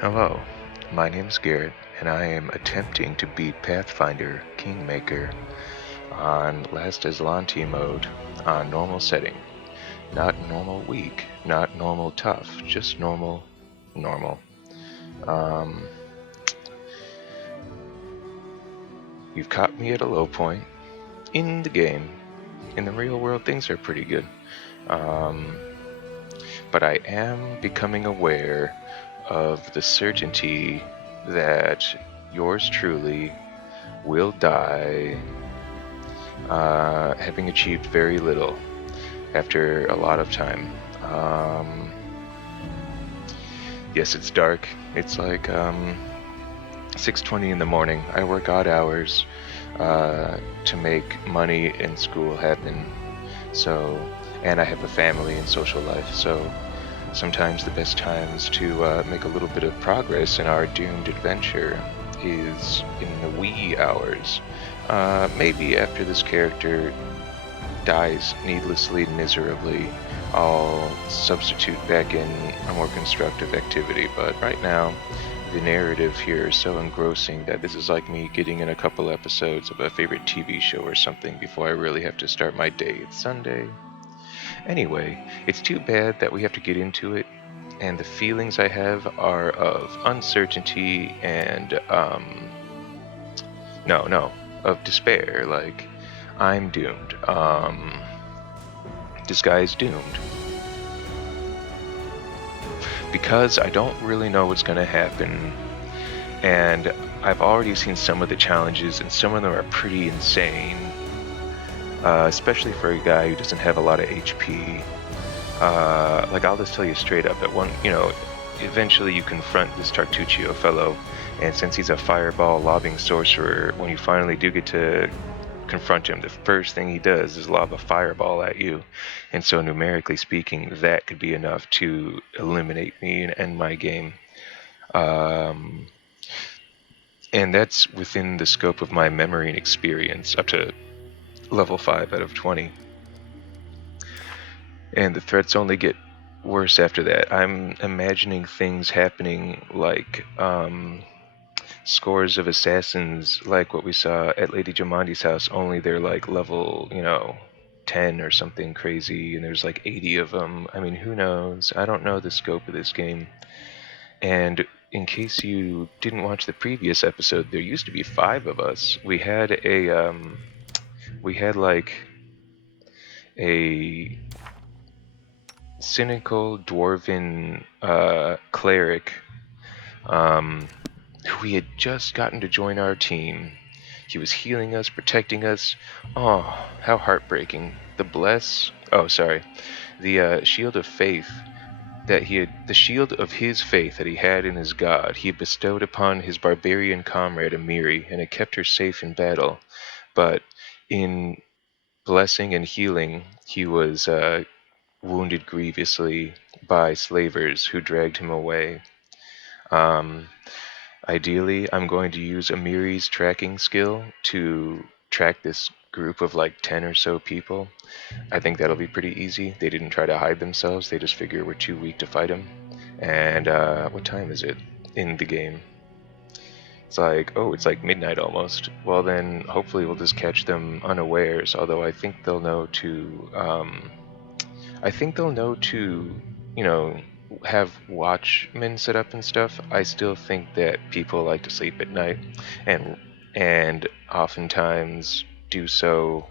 Hello, my name's Garrett, and I am attempting to beat Pathfinder Kingmaker on Last Aslanti mode on normal setting. Not normal weak, not normal tough, just normal. Um, you've caught me at a low point in the game. In the real world, things are pretty good. Um, but I am becoming aware of the certainty that yours truly will die, having achieved very little after a lot of time. Um, yes, it's dark. It's like 6:20 in the morning. I work odd hours to make money and school happen. So, and I have a family and social life. So, sometimes the best times to make a little bit of progress in our doomed adventure is in the wee hours. Maybe after this character dies needlessly, miserably, I'll substitute back in a more constructive activity. But right now, the narrative here is so engrossing that this is like me getting in a couple episodes of a favorite TV show or something before I really have to start my day. It's Sunday. Anyway, it's too bad that we have to get into it, and the feelings I have are of uncertainty and, no, of despair. Like, I'm doomed. This guy's doomed. Because I don't really know what's going to happen, and I've already seen some of the challenges, and some of them are pretty insane, especially for a guy who doesn't have a lot of HP. Like, I'll just tell you straight up, eventually you confront this Tartuccio fellow, and since he's a fireball lobbing sorcerer, when you finally do get to confront him, the first thing he does is lob a fireball at you. And so, numerically speaking, that could be enough to eliminate me and end my game. Um, and that's within the scope of my memory and experience, up to level 5 out of 20. And the threats only get worse after that. I'm imagining things happening like scores of assassins, like what we saw at Lady Jamandi's house, only they're like level, 10 or something crazy, and there's like 80 of them. I mean, who knows? I don't know the scope of this game. And in case you didn't watch the previous episode, there used to be 5 of us. We had like a cynical dwarven cleric who we had just gotten to join our team. He was healing us, protecting us. Oh, how heartbreaking. The shield of faith the shield of his faith that he had in his god, he had bestowed upon his barbarian comrade Amiri, and it kept her safe in battle. But in blessing and healing, he was wounded grievously by slavers who dragged him away. Um, Ideally, I'm going to use Amiri's tracking skill to track this group of like 10 or so people. I think that'll be pretty easy. They didn't try to hide themselves, they just figure we're too weak to fight them. And what time is it in the game? It's like midnight almost. Well, then hopefully we'll just catch them unawares, although I think they'll know to, you know, have watchmen set up and stuff. I still think that people like to sleep at night, and and oftentimes do so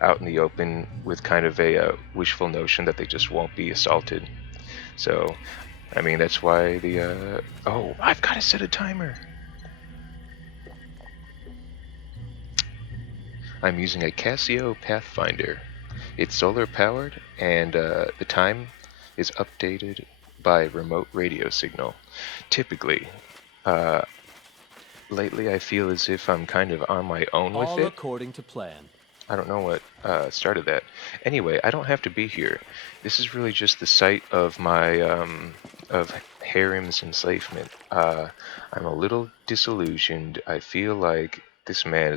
out in the open with kind of a wishful notion that they just won't be assaulted. So, I mean, that's why I've got to set a timer. I'm using a Casio Pathfinder. It's solar powered, and the time is updated by remote radio signal. Typically, uh, lately I feel as if I'm kind of on my own with All it. according to plan. I don't know what started that. Anyway, I don't have to be here. This is really just the site of my of Harrim's enslavement. I'm a little disillusioned. I feel like this man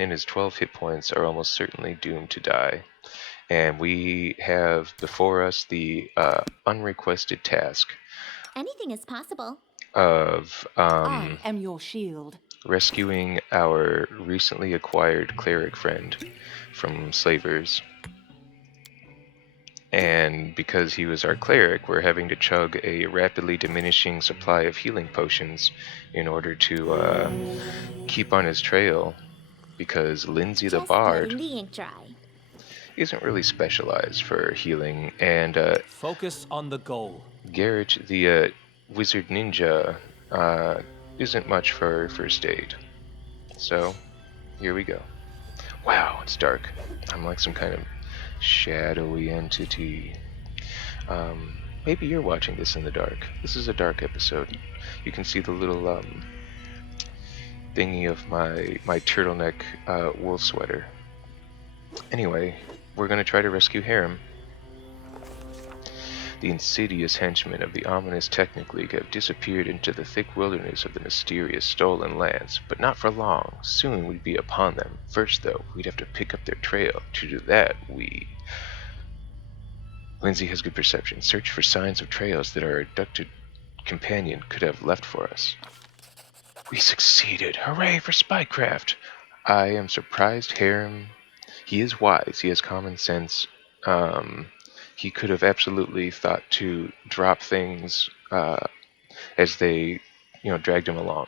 and his 12 hit points are almost certainly doomed to die. And we have before us the unrequested task Anything is possible. of I am your shield. rescuing our recently acquired cleric friend from slavers. And because he was our cleric, we're having to chug a rapidly diminishing supply of healing potions in order to keep on his trail, because Linzi the Just letting bard the ink dry. isn't really specialized for healing, and Focus on the goal. Garrett the wizard ninja isn't much for first aid. So here we go. Wow, it's dark. I'm like some kind of shadowy entity. Maybe you're watching this in the dark. This is a dark episode. You can see the little thingy of my turtleneck wool sweater. Anyway, we're gonna try to rescue Harrim. The insidious henchmen of the ominous Technic League have disappeared into the thick wilderness of the mysterious stolen lands, but not for long. Soon we'd be upon them. First, though, we'd have to pick up their trail. To do that, Linzi has good perception. Search for signs of trails that our abducted companion could have left for us. We succeeded! Hooray for spycraft! I am surprised Harrim. He is wise. He has common sense. He could have absolutely thought to drop things as they, dragged him along.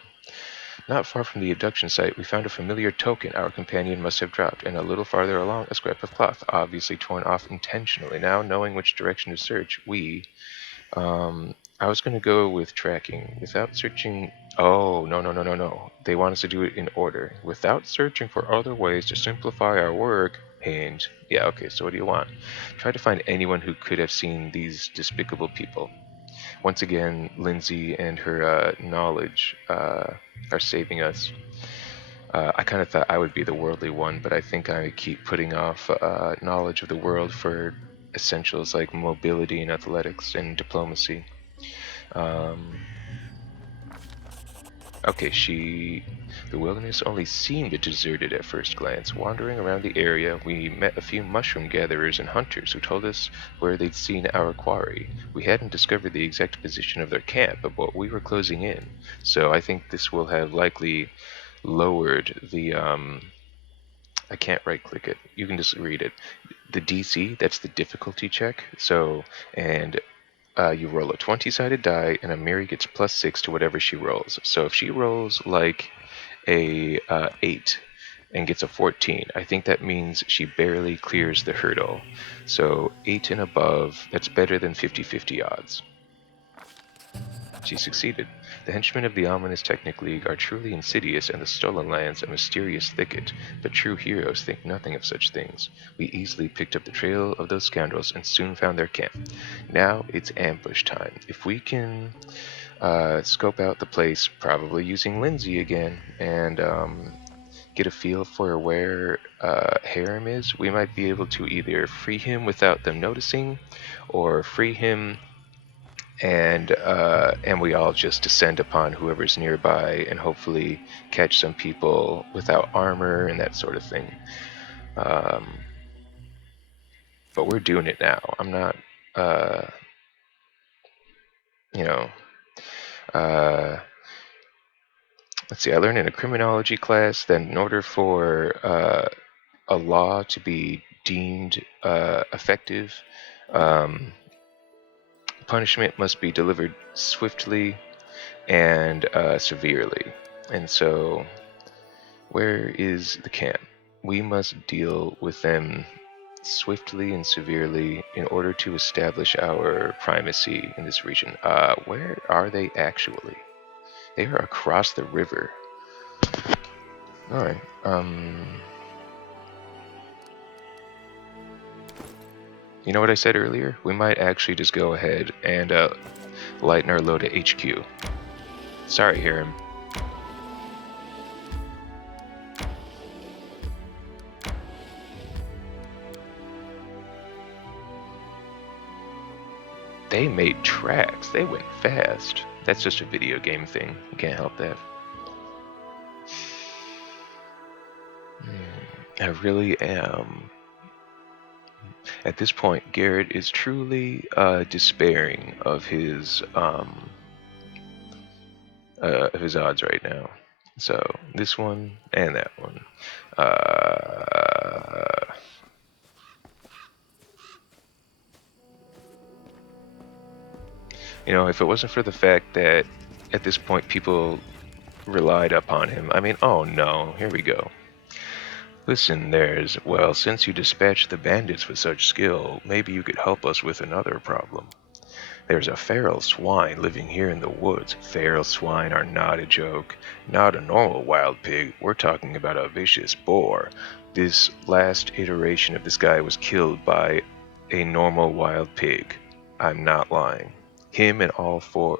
Not far from the abduction site, we found a familiar token our companion must have dropped, and a little farther along, a scrap of cloth, obviously torn off intentionally. Now, knowing which direction to search, I was going to go with tracking without searching. Oh, no. They want us to do it in order. Without searching for other ways to simplify our work. And, yeah, okay, so what do you want? Try to find anyone who could have seen these despicable people. Once again, Linzi and her knowledge are saving us. I kind of thought I would be the worldly one, but I think I keep putting off knowledge of the world for essentials like mobility and athletics and diplomacy. Okay, the wilderness only seemed deserted at first glance. Wandering around the area, we met a few mushroom gatherers and hunters who told us where they'd seen our quarry. We hadn't discovered the exact position of their camp, but we were closing in. So I think this will have likely lowered the, I can't right click it. You can just read it. The DC, that's the difficulty check. So, and you roll a 20-sided die, and Amiri gets +6 to whatever she rolls. So if she rolls like a 8 and gets a 14, I think that means she barely clears the hurdle. So 8 and above, that's better than 50-50 odds. She succeeded. The henchmen of the ominous Technic League are truly insidious, and the stolen lands a mysterious thicket, but true heroes think nothing of such things. We easily picked up the trail of those scoundrels and soon found their camp. Now it's ambush time. If we can scope out the place, probably using Linzi again, and get a feel for where Harrim is, we might be able to either free him without them noticing, or free him and we all just descend upon whoever's nearby and hopefully catch some people without armor and that sort of thing. But we're doing it now. I'm not, you know. Let's see. I learned in a criminology class that in order for a law to be deemed effective, punishment must be delivered swiftly and severely. And so, where is the camp? We must deal with them swiftly and severely in order to establish our primacy in this region. Where are they actually? They are across the river. Alright, you know what I said earlier? We might actually just go ahead and lighten our load at HQ. Sorry, Harrim. They made tracks. They went fast. That's just a video game thing. You can't help that. I really am. At this point, Garrett is truly despairing of his of his odds right now. So this one and that one. Uh, if it wasn't for the fact that at this point people relied upon him, I mean, oh no, here we go. Listen, well, since you dispatched the bandits with such skill, maybe you could help us with another problem. There's a feral swine living here in the woods. Feral swine are not a joke. Not a normal wild pig. We're talking about a vicious boar. This last iteration of this guy was killed by a normal wild pig. I'm not lying. Him and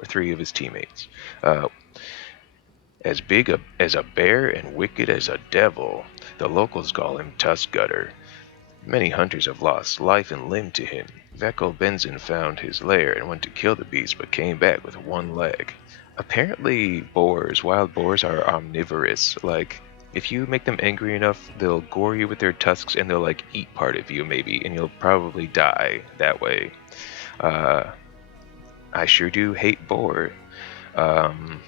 three of his teammates. Uh, as big as a bear and wicked as a devil. The locals call him Tusk Gutter. Many hunters have lost life and limb to him. Vekal Benzin found his lair and went to kill the beast, but came back with one leg. Apparently, wild boars are omnivorous. Like, if you make them angry enough, they'll gore you with their tusks and they'll, like, eat part of you, maybe, and you'll probably die that way. I sure do hate boar. Um,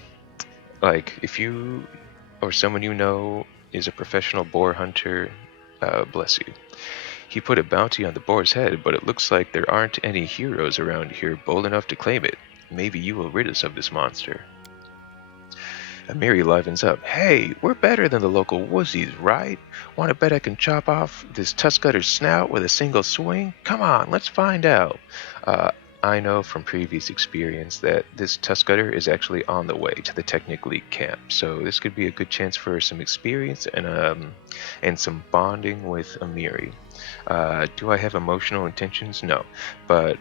like, if you or someone you know is a professional boar hunter, bless you. He put a bounty on the boar's head, but it looks like there aren't any heroes around here bold enough to claim it. Maybe you will rid us of this monster. Amiri livens up. Hey, we're better than the local wussies, right? Want to bet I can chop off this Tuskcutter's snout with a single swing? Come on, let's find out. I know from previous experience that this Tuskcutter is actually on the way to the Technic League camp, so this could be a good chance for some experience and some bonding with Amiri. Do I have emotional intentions? No, but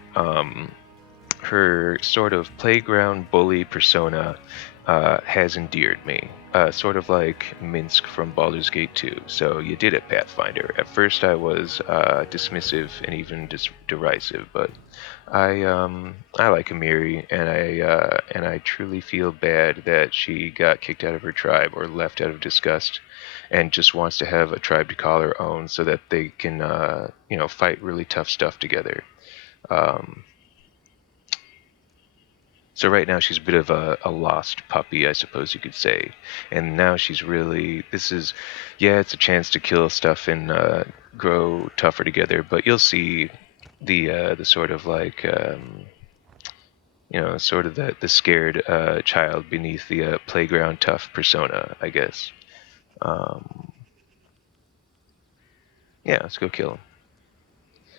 her sort of playground bully persona has endeared me. Sort of like Minsk from Baldur's Gate 2. So you did it, Pathfinder. At first I was dismissive and even derisive, but I like Amiri, and I truly feel bad that she got kicked out of her tribe or left out of disgust, and just wants to have a tribe to call her own so that they can fight really tough stuff together. Um, So right now she's a bit of a lost puppy, I suppose you could say. And now she's really, it's a chance to kill stuff and grow tougher together. But you'll see the sort of like, sort of the scared child beneath the playground tough persona, I guess. Um, yeah, let's go kill him.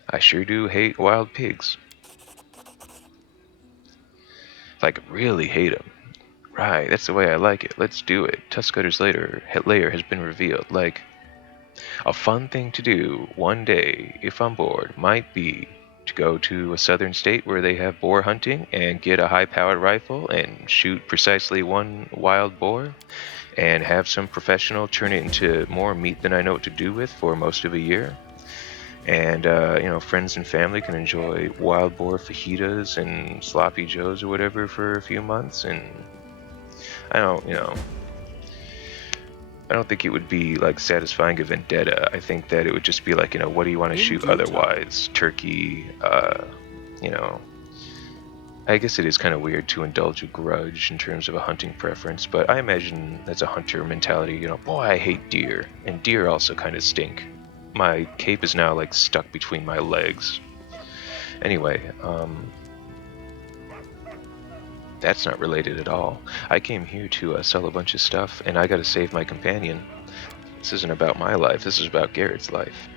I sure do hate wild pigs. Like, really hate them. Right, that's the way I like it. Let's do it. Tuskcutter's lair has been revealed. Like, a fun thing to do one day, if I'm bored, might be to go to a southern state where they have boar hunting and get a high-powered rifle and shoot precisely one wild boar and have some professional turn it into more meat than I know what to do with for most of a year. And, friends and family can enjoy wild boar fajitas and sloppy joes or whatever for a few months. And I don't, you know, I don't think it would be like satisfying a vendetta. I think that it would just be like, what do you want to shoot otherwise? Turkey, I guess it is kind of weird to indulge a grudge in terms of a hunting preference, but I imagine that's a hunter mentality, boy, I hate deer, and deer also kind of stink. My cape is now like stuck between my legs. Anyway, that's not related at all. I came here to sell a bunch of stuff, and I gotta save my companion. This isn't about my life, this is about Garrett's life.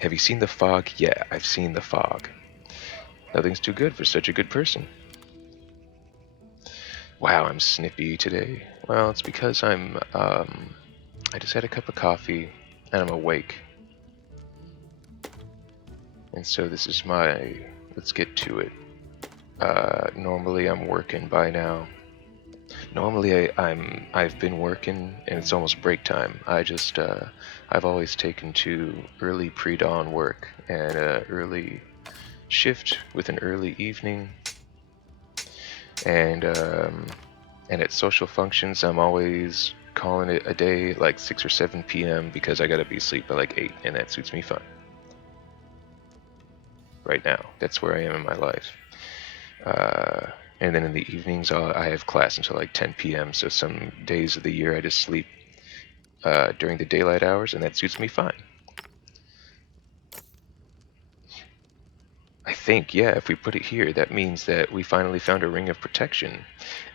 Have you seen the fog? Yeah, I've seen the fog. Nothing's too good for such a good person. Wow, I'm snippy today. Well, it's because I just had a cup of coffee, and I'm awake. And so this is let's get to it. Normally I'm working by now. Normally I've been working and it's almost break time. I've always taken to early pre-dawn work and early shift with an early evening. And at social functions I'm always calling it a day like 6 or 7 p.m. because I gotta be asleep by like 8, and that suits me fine. Right now, that's where I am in my life. And then in the evenings, I have class until like 10 p.m. So some days of the year I just sleep during the daylight hours, and that suits me fine. I think, yeah, if we put it here, that means that we finally found a ring of protection,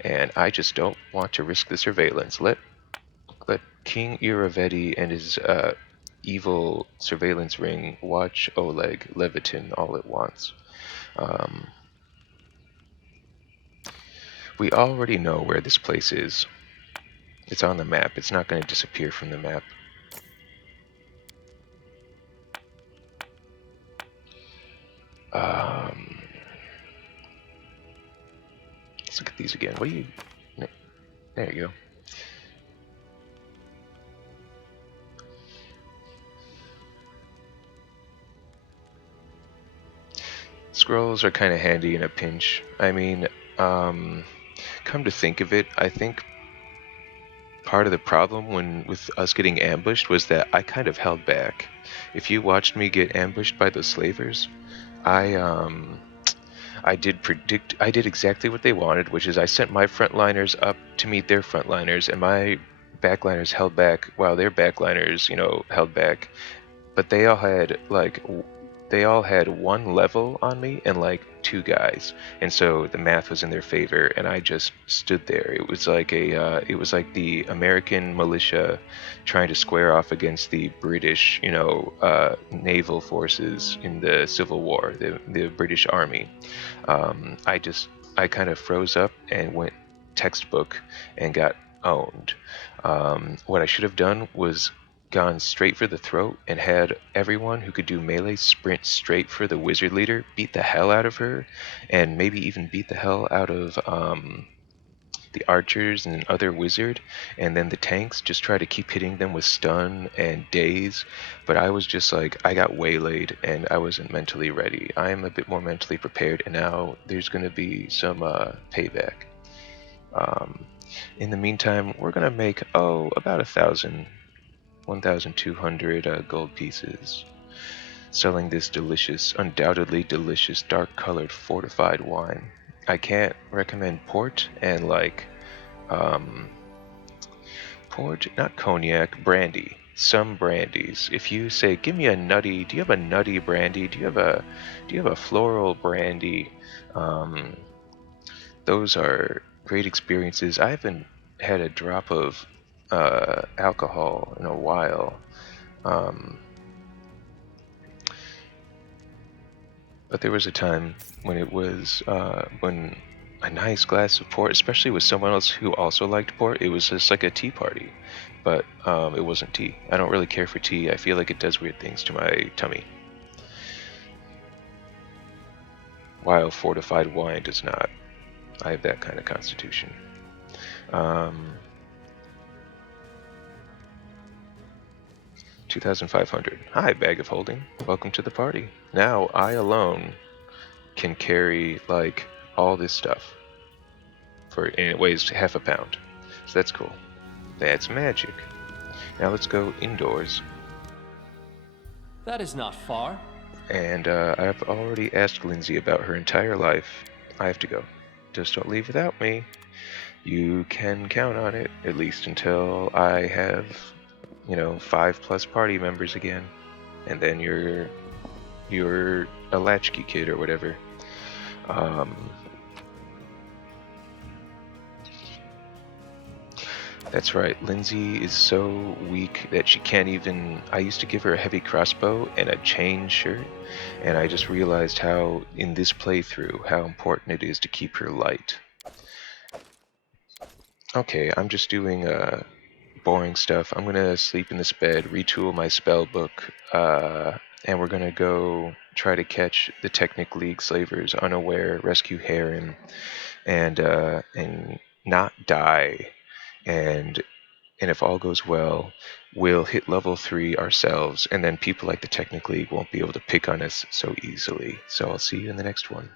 and I just don't want to risk the surveillance. Let King Iravetti and his evil surveillance ring watch Oleg Levitin all at once. Um, we already know where this place is. It's on the map. It's not going to disappear from the map. Um, let's look at these again. What do you... There you go. Scrolls are kind of handy in a pinch. I mean, come to think of it, I think part of the problem with us getting ambushed was that I kind of held back. If you watched me get ambushed by those slavers, I did exactly what they wanted, which is I sent my frontliners up to meet their frontliners, and my backliners held back while their backliners, held back. But they all had one level on me and like two guys, and so the math was in their favor, and I just stood there. It was like the American militia trying to square off against the British, naval forces in the Civil War, the British Army. I kind of froze up and went textbook and got owned. What I should have done was gone straight for the throat and had everyone who could do melee sprint straight for the wizard leader, beat the hell out of her, and maybe even beat the hell out of the archers and other wizard, and then the tanks just try to keep hitting them with stun and daze. But I was just like, I got waylaid and I wasn't mentally ready. I am a bit more mentally prepared, and now there's going to be some payback. In the meantime, we're going to make, about 1,200 gold pieces, selling this delicious, undoubtedly delicious, dark-colored fortified wine. I can't recommend port and port, not cognac, brandy. Some brandies. If you say, "Give me a nutty," do you have a nutty brandy? Do you have a floral brandy? Those are great experiences. I haven't had a drop of alcohol in a while. But there was a time when it was when a nice glass of port, especially with someone else who also liked port, it was just like a tea party. But it wasn't tea. I don't really care for tea. I feel like it does weird things to my tummy. While fortified wine does not. I have that kind of constitution. 2,500. Hi, bag of holding. Welcome to the party. Now I alone can carry like all this stuff. And it weighs half a pound. So that's cool. That's magic. Now let's go indoors. That is not far. And I've already asked Linzi about her entire life. I have to go. Just don't leave without me. You can count on it, at least until I have, 5+ party members again. And then you're a latchkey kid or whatever. That's right, Linzi is so weak that she can't even... I used to give her a heavy crossbow and a chain shirt, and I just realized how, in this playthrough, how important it is to keep her light. Okay, I'm just doing boring stuff. I'm gonna sleep in this bed, retool my spell book, and we're gonna go try to catch the Technic League slavers unaware, rescue Harrim, and not die. And if all goes well, we'll hit level 3 ourselves, and then people like the Technic League won't be able to pick on us so easily. So I'll see you in the next one.